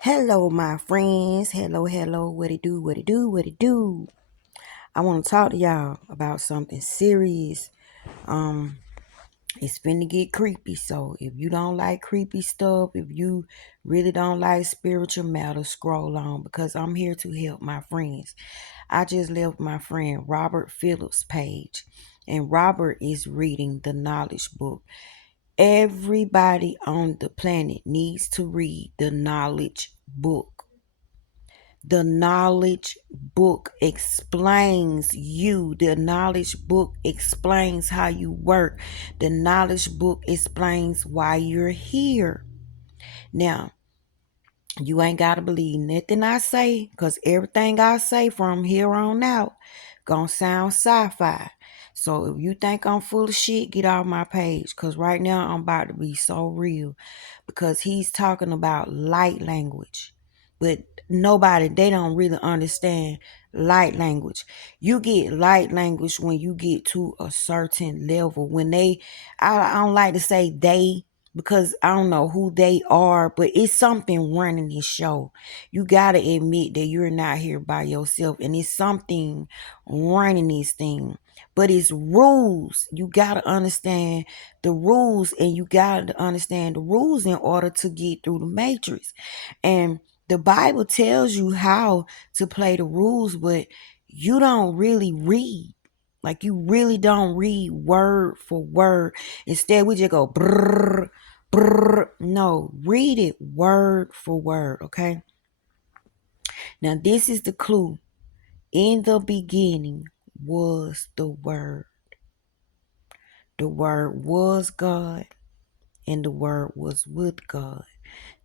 Hello, my friends. Hello. What it do? I want to talk to y'all about something serious. Um, it's finna get creepy. So if you don't like creepy stuff, if you really don't like spiritual matters, scroll on because I'm here to help my friends. I just left my friend Robert Phillips' page, and Robert is reading the knowledge book. Everybody on the planet needs to read the knowledge book. The knowledge book explains you. The knowledge book explains how you work. The knowledge book explains why you're here. Now, you ain't got to believe nothing I say because everything I say from here on out gonna sound sci-fi. So if you think I'm full of shit, get off my page because right now I'm about to be so real because he's talking about light language. But they don't really understand light language. You get light language when you get to a certain level. I don't like to say they because I don't know who they are, but it's something running this show. You gotta admit that you're not here by yourself, and it's something running this thing. But it's rules. You gotta understand the rules, and you gotta understand the rules in order to get through the matrix. And the Bible tells you how to play the rules, but you don't really read. Like you really don't read word for word. Instead, we just go brrr, brrr. No, read it word for word, okay? Now, this is the clue. In the beginning was the Word. The Word was God, and the Word was with God.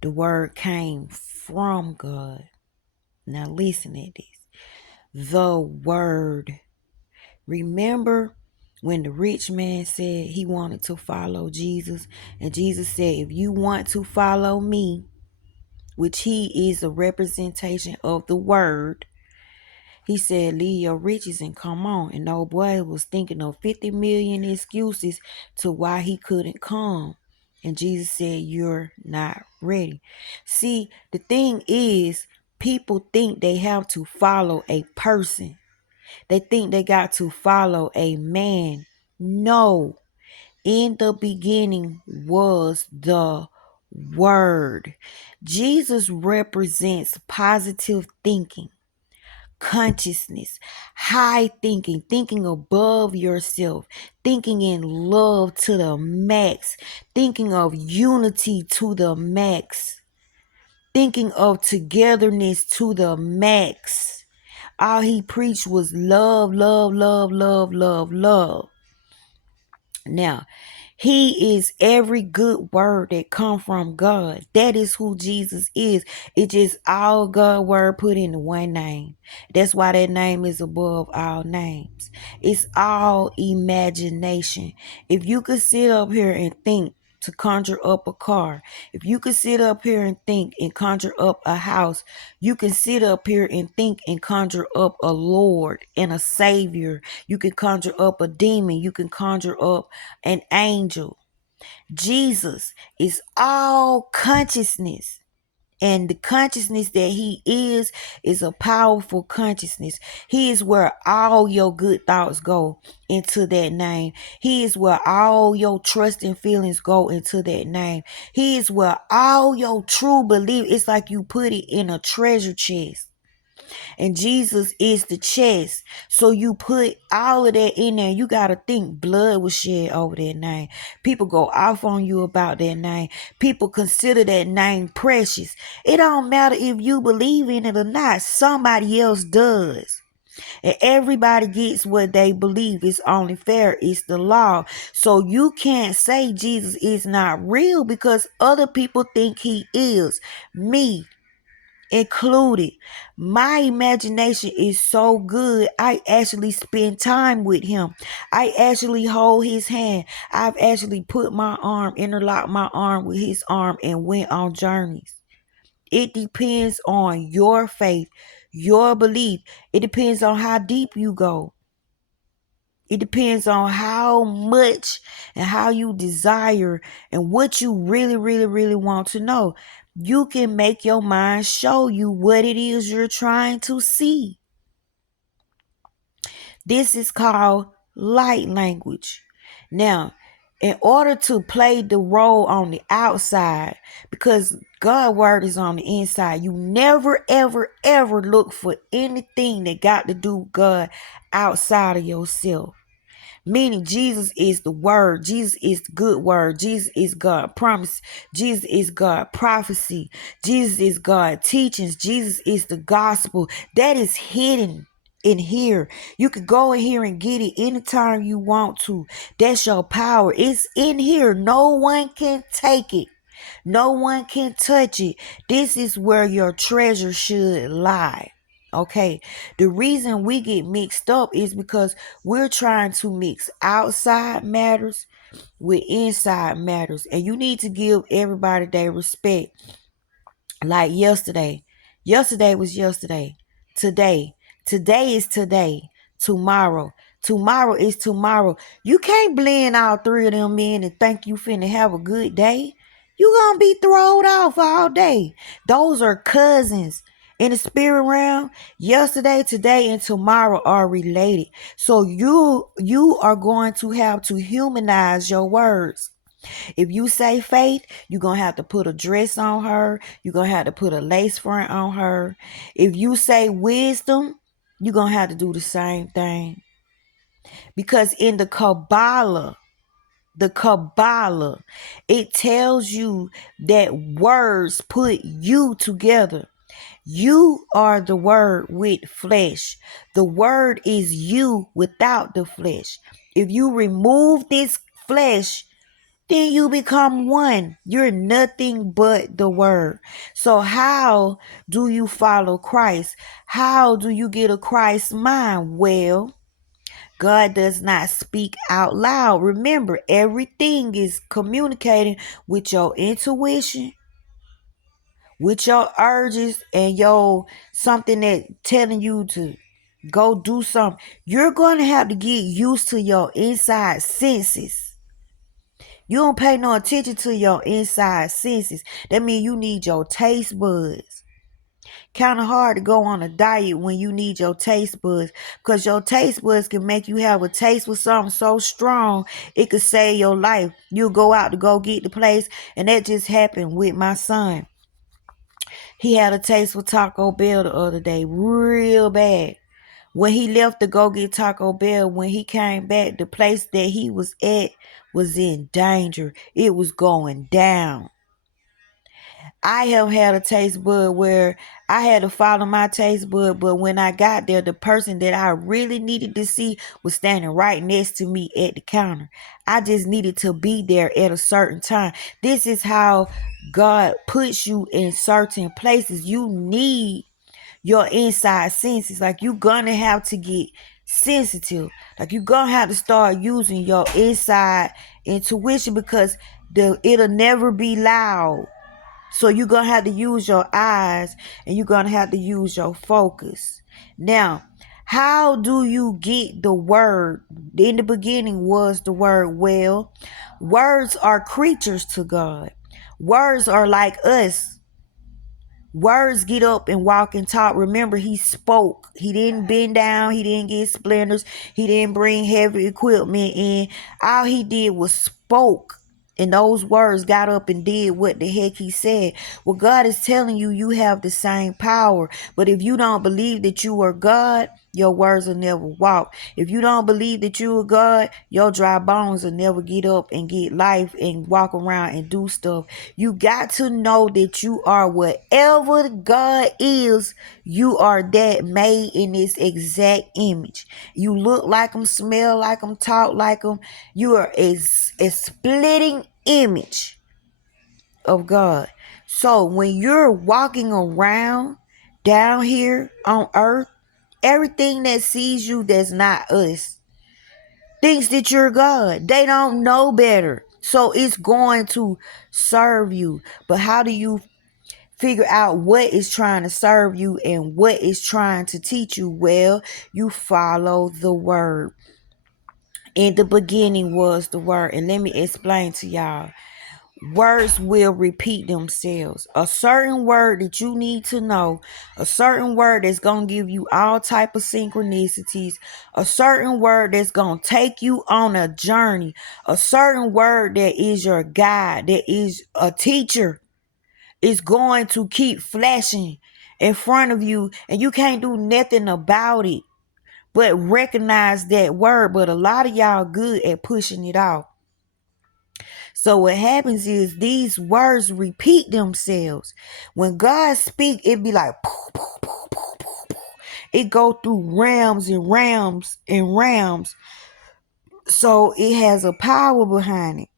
The Word came from God. Now, listen at this. The Word. Remember when the rich man said he wanted to follow Jesus, and Jesus said, if you want to follow me, which he is a representation of the Word, he said, leave your riches and come on. And the old boy was thinking of 50 million excuses to why he couldn't come. And Jesus said, you're not ready. See, the thing is, people think they have to follow a person. They think they got to follow a man. No. In the beginning was the Word. Jesus represents positive thinking, consciousness, high thinking, thinking above yourself, thinking in love to the max, thinking of unity to the max, thinking of togetherness to the max. All he preached was love. Now, he is every good word that come from God. That is who Jesus is. It's just all God word put into one name. That's why that name is above all names. It's all imagination. If you could sit up here and think to conjure up a car, if you could sit up here and think and conjure up a house, you can sit up here and think and conjure up a Lord and a Savior. You can conjure up a demon. You can conjure up an angel. Jesus is all consciousness. And the consciousness that he is a powerful consciousness. He is where all your good thoughts go into that name. He is where all your trust and feelings go into that name. He is where all your true belief, it's like you put it in a treasure chest. And Jesus is the chest. So you put all of that in there. You got to think blood was shed over that name. People go off on you about that name. People consider that name precious. It don't matter if you believe in it or not. Somebody else does. And everybody gets what they believe. It's only fair. It's the law. So you can't say Jesus is not real because other people think he is. Me included. My imagination is so good. I actually spend time with him. I actually hold his hand. I've actually put my arm, interlocked my arm with his arm and went on journeys. It depends on your faith, your belief. It depends on how deep you go. It depends on how much and how you desire and what you really want to know. you can make your mind show you what it is you're trying to see. This is called light language. Now, in order to play the role on the outside, because God's word is on the inside, you never, ever, ever look for anything that got to do with God outside of yourself. Meaning Jesus is the word. Jesus is the good word. Jesus is God promise. Jesus is God prophecy. Jesus is God teachings. Jesus is the gospel. That is hidden in here. You could go in here and get it anytime you want to. That's your power. It's in here. No one can take it. No one can touch it. This is where your treasure should lie. Okay, the reason we get mixed up is because we're trying to mix outside matters with inside matters, and you need to give everybody their respect. Like yesterday was yesterday. Today is today. Tomorrow is tomorrow. You can't blend all three of them in and think you finna have a good day. You gonna be thrown off all day. Those are cousins. In the spirit realm, yesterday, today, and tomorrow are related. So you are going to have to humanize your words. If you say Faith, you're going to have to put a dress on her. You're going to have to put a lace front on her. If you say Wisdom, you're going to have to do the same thing. Because in the Kabbalah, it tells you that words put you together. You are the word with flesh. The word is you without the flesh. If you remove this flesh, then you become one. You're nothing but the word. So how do you follow Christ? How do you get a Christ mind? Well, God does not speak out loud. Remember, everything is communicating with your intuition, with your urges, and your something that telling you to go do something. You're going to have to get used to your inside senses. You don't pay no attention to your inside senses. That means you need your taste buds. Kind of hard to go on a diet when you need your taste buds, because your taste buds can make you have a taste for something so strong it could save your life. You go out to go get the place, and that just happened with my son. He had a taste for Taco Bell the other day, real bad. When he left to go get Taco Bell, when he came back, the place that he was at was in danger. It was going down. I have had a taste bud where I had to follow my taste bud, but when I got there, the person that I really needed to see was standing right next to me at the counter. I just needed to be there at a certain time. This is how God puts you in certain places. You need your inside senses. Like, you gonna have to get sensitive. Like, you gonna have to start using your inside intuition, because it'll never be loud. So you're gonna have to use your eyes, and you're gonna have to use your focus. Now, how do you get the word? In the beginning was the word. Well, words are creatures to God. Words are like us. Words get up and walk and talk. Remember, he spoke. He didn't bend down. He didn't get splinters. He didn't bring heavy equipment in. All he did was spoke. And those words got up and did what the heck he said. Well, God is telling you, you have the same power. But if you don't believe that you are God, your words will never walk. If you don't believe that you are God, your dry bones will never get up and get life and walk around and do stuff. You got to know that you are whatever God is. You are that, made in this exact image. You look like him, smell like him, talk like him. You are a splitting image of God. So when you're walking around down here on earth, everything that sees you that's not us thinks that you're God. They don't know better. So it's going to serve you. But how do you figure out what is trying to serve you and what is trying to teach you? Well, you follow the word. In the beginning was the word. And let me explain to y'all. words will repeat themselves. A certain word that you need to know, a certain word that's going to give you all type of synchronicities, a certain word that's going to take you on a journey, a certain word that is your guide, that is a teacher, is going to keep flashing in front of you, and you can't do nothing about it but recognize that word. But a lot of y'all good at pushing it off. So what happens is these words repeat themselves. When God speak, it be like poof, poof, poof, poof, poof, poof. It go through realms and realms and realms. So it has a power behind it.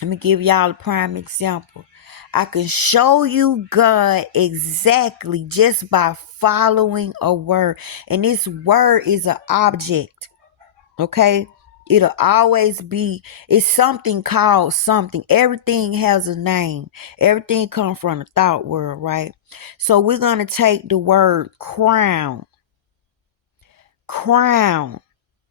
Let me give y'all a prime example. I can show you God exactly just by following a word. And this word is an object. Okay, it'll always be, it's something called something. Everything has a name. Everything comes from the thought world, right? So we're going to take the word crown.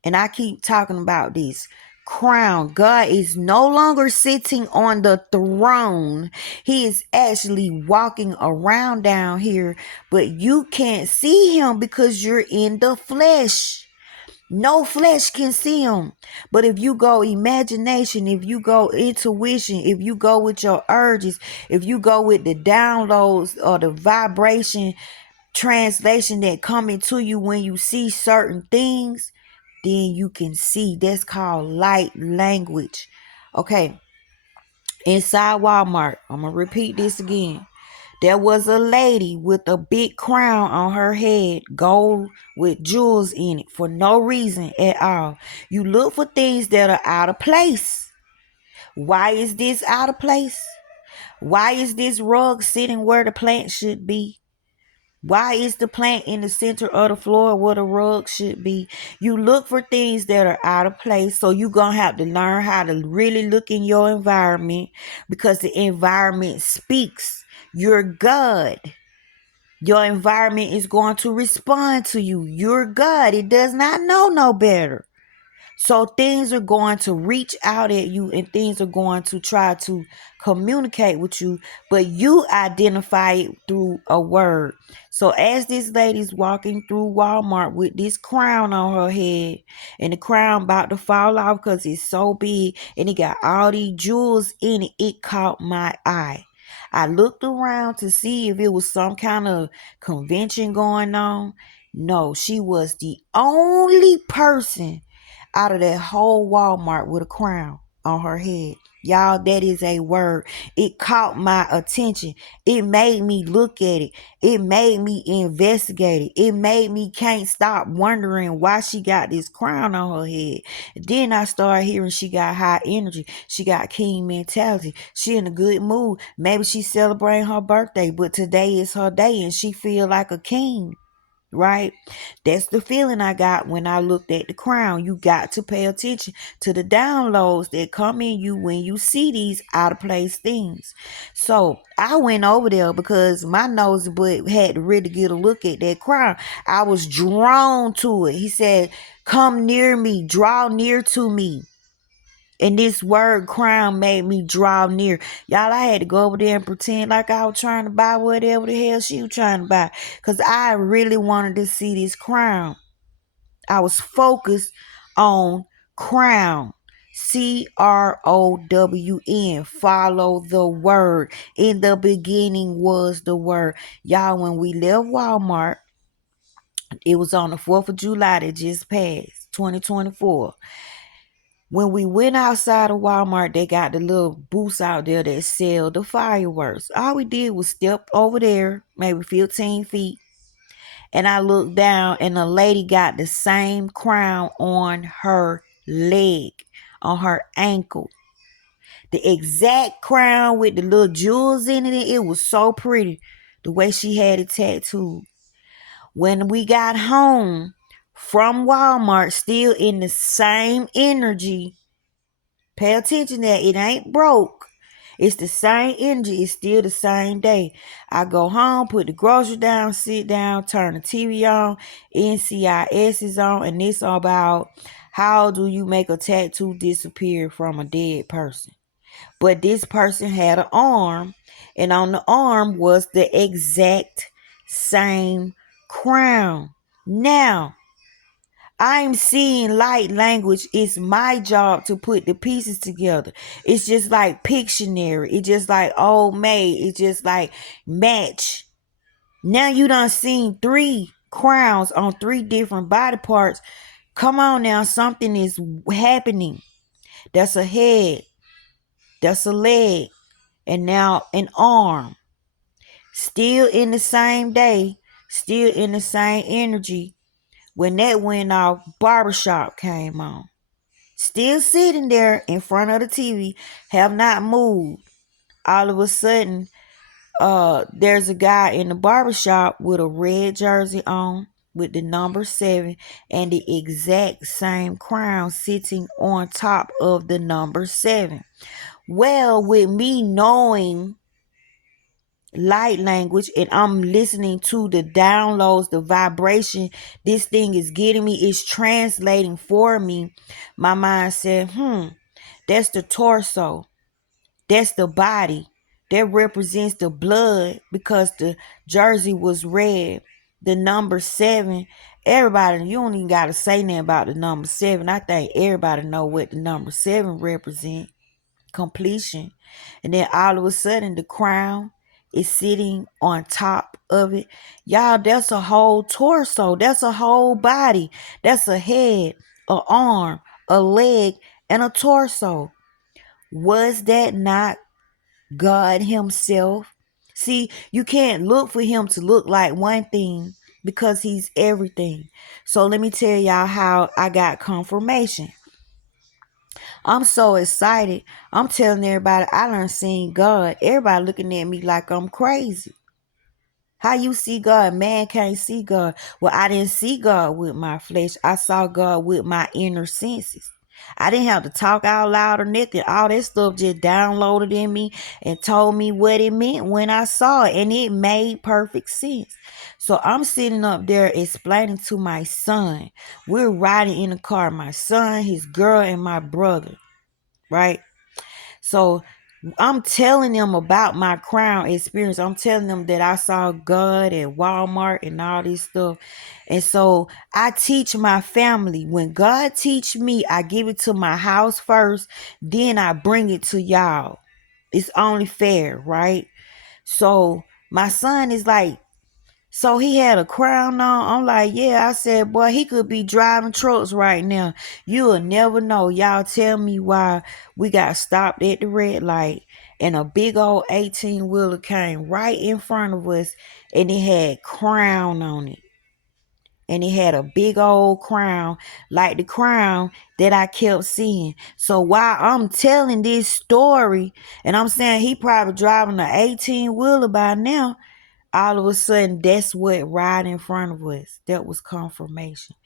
And I keep talking about this crown. God is no longer sitting on the throne. He is actually walking around down here, but you can't see him because you're in the flesh. No flesh can see him. But if you go imagination, if you go intuition, if you go with your urges, if you go with the downloads or the vibration translation that come into you when you see certain things, then you can see. That's called light language. Okay. Inside Walmart, I'm going to repeat this again. There was a lady with a big crown on her head, gold with jewels in it, for no reason at all. You look for things that are out of place. Why is this out of place? Why is this rug sitting where the plant should be? Why is the plant in the center of the floor where the rug should be? You look for things that are out of place. So you're going to have to learn how to really look in your environment, because the environment speaks. You're God. Your environment is going to respond to you. You're God. It does not know no better. So things are going to reach out at you, and things are going to try to communicate with you, but you identify it through a word. So as this lady's walking through Walmart with this crown on her head, and the crown about to fall off because it's so big and it got all these jewels in it, it caught my eye. I looked around to see if it was some kind of convention going on. No, she was the only person out of that whole Walmart with a crown on her head. Y'all, that is a word. It caught my attention. It made me look at it. It made me investigate it. It made me can't stop wondering why she got this crown on her head. Then I started hearing she got high energy. She got keen mentality. She in a good mood. Maybe she's celebrating her birthday, but today is her day and she feel like a king. Right? That's the feeling I got when I looked at the crown. You got to pay attention to the downloads that come in you when you see these out of place things. So I went over there because my nose but had to really get a look at that crown. I was drawn to it. He said, "Come near me, draw near to me." And this word crown made me draw near. Y'all, I had to go over there and pretend like I was trying to buy whatever the hell she was trying to buy. Because I really wanted to see this crown. I was focused on crown. CROWN. Follow the word. In the beginning was the word. Y'all, when we left Walmart, it was on the 4th of July that just passed, 2024. When we went outside of Walmart, they got the little booths out there that sell the fireworks. All we did was step over there, maybe 15 feet, and I looked down, and a lady got the same crown on her leg, on her ankle. The exact crown with the little jewels in it. It was so pretty, the way she had it tattooed. When we got home from Walmart, still in the same energy, pay attention that it ain't broke. It's the same energy. It's still the same day. I go home, put the grocery down, sit down, turn the TV on. NCIS is on, and it's about how do you make a tattoo disappear from a dead person. But this person had an arm, and on the arm was the exact same crown. Now, I'm seeing light language. It's my job to put the pieces together. It's just like Pictionary. It's just like Old Maid. It's just like match. Now you done seen 3 crowns on 3 different body parts. Come on now, something is happening. That's a head. That's a leg. And now an arm. Still in the same day. Still in the same energy. When that went off, Barbershop came on. Still sitting there in front of the TV, have not moved. All of a sudden, there's a guy in the barbershop with a red jersey on with the number 7 and the exact same crown sitting on top of the number 7. Well, with me knowing light language and I'm listening to the downloads, the vibration this thing is getting me, is translating for me. My mind said, that's the torso. That's the body. That represents the blood because the jersey was red. The number 7. Everybody, you don't even got to say nothing about the number 7. I think everybody know what the number 7 represents. Completion. And then all of a sudden the crown is sitting on top of it. Y'all, that's a whole torso. That's a whole body. That's a head, an arm, a leg, and a torso. Was that not God himself? See, you can't look for him to look like one thing because he's everything. So let me tell y'all how I got confirmation. I'm so excited. I'm telling everybody I done seen God. Everybody looking at me like I'm crazy. How you see God? Man can't see God. Well, I didn't see God with my flesh. I saw God with my inner senses. I didn't have to talk out loud or nothing. All that stuff just downloaded in me and told me what it meant when I saw it. And it made perfect sense. So I'm sitting up there explaining to my son. We're riding in the car. My son, his girl, and my brother. Right? So I'm telling them about my crown experience. I'm telling them that I saw God at Walmart and all this stuff. And so I teach my family. When God teach me, I give it to my house first. Then I bring it to y'all. It's only fair, right? So my son is like, so he had a crown on. I'm like, yeah. I said, boy, he could be driving trucks right now. You'll never know. Y'all tell me why we got stopped at the red light and a big old 18-wheeler came right in front of us and it had crown on it. And it had a big old crown like the crown that I kept seeing. So while I'm telling this story and I'm saying he probably driving an 18-wheeler by now, all of a sudden that's what right in front of us. That was confirmation.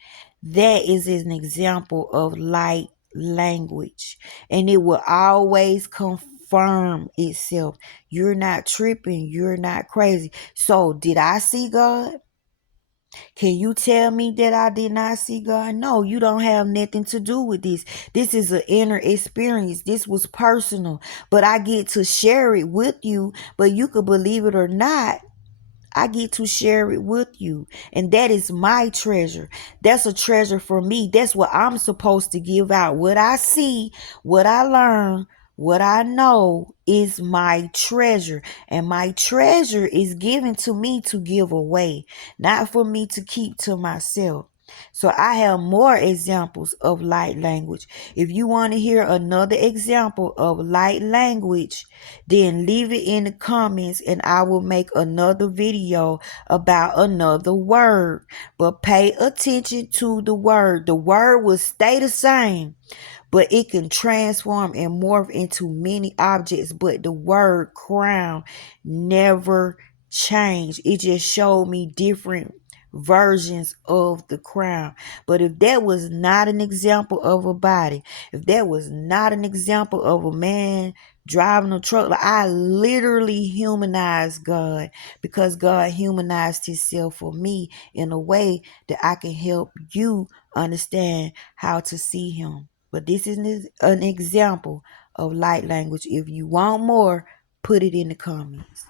That is an example of light language, and it will always confirm itself. You're not tripping, you're not crazy. So did I see God? Can you tell me that I did not see God? No, you don't have nothing to do with this. This is an inner experience. This was personal, but I get to share it with you. But you could believe it or not, I get to share it with you. And that is my treasure. That's a treasure for me. That's what I'm supposed to give out. What I see, what I learn, what I know is my treasure. And my treasure is given to me to give away, not for me to keep to myself. So I have more examples of light language. If you want to hear another example of light language, then leave it in the comments and I will make another video about another word. But pay attention to the word. The word will stay the same, but it can transform and morph into many objects. But the word crown never changed. It just showed me different versions of the crown. But if that was not an example of a body, if that was not an example of a man driving a truck, like, I literally humanized God because God humanized himself for me in a way that I can help you understand how to see him. But this is an example of light language. If you want more, put it in the comments.